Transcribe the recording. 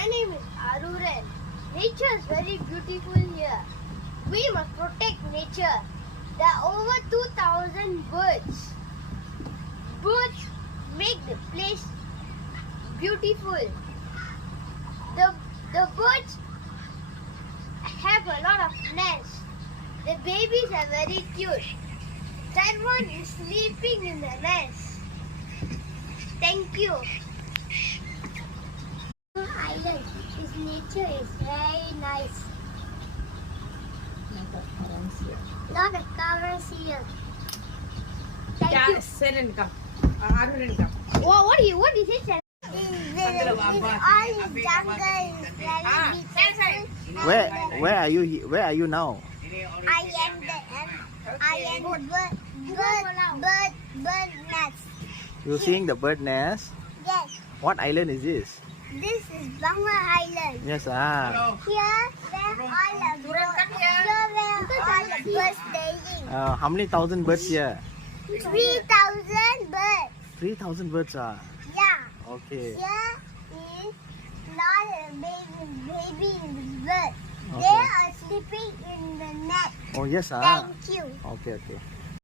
My name is Aruran. Nature is very beautiful here. We must protect nature. There are over 2,000 birds. Birds make the place beautiful. The birds have a lot of nests. The babies are very cute. That one is sleeping in the nest. Thank you. Island. This nature is very nice. Lot of covers here. Thank you. What is it? All jungle is very beautiful. Where are you? Where are you now? I am bird nest. You seeing the bird nest? Yes. What island is this? This is Bangla Island. Yes, Here, where all the birds staying. how many thousand birds here? 3,000 birds. 3,000 birds are. Yeah. Okay. Here is not a baby bird. Okay. They are sleeping in the net. Oh yes, Thank you. Okay, okay.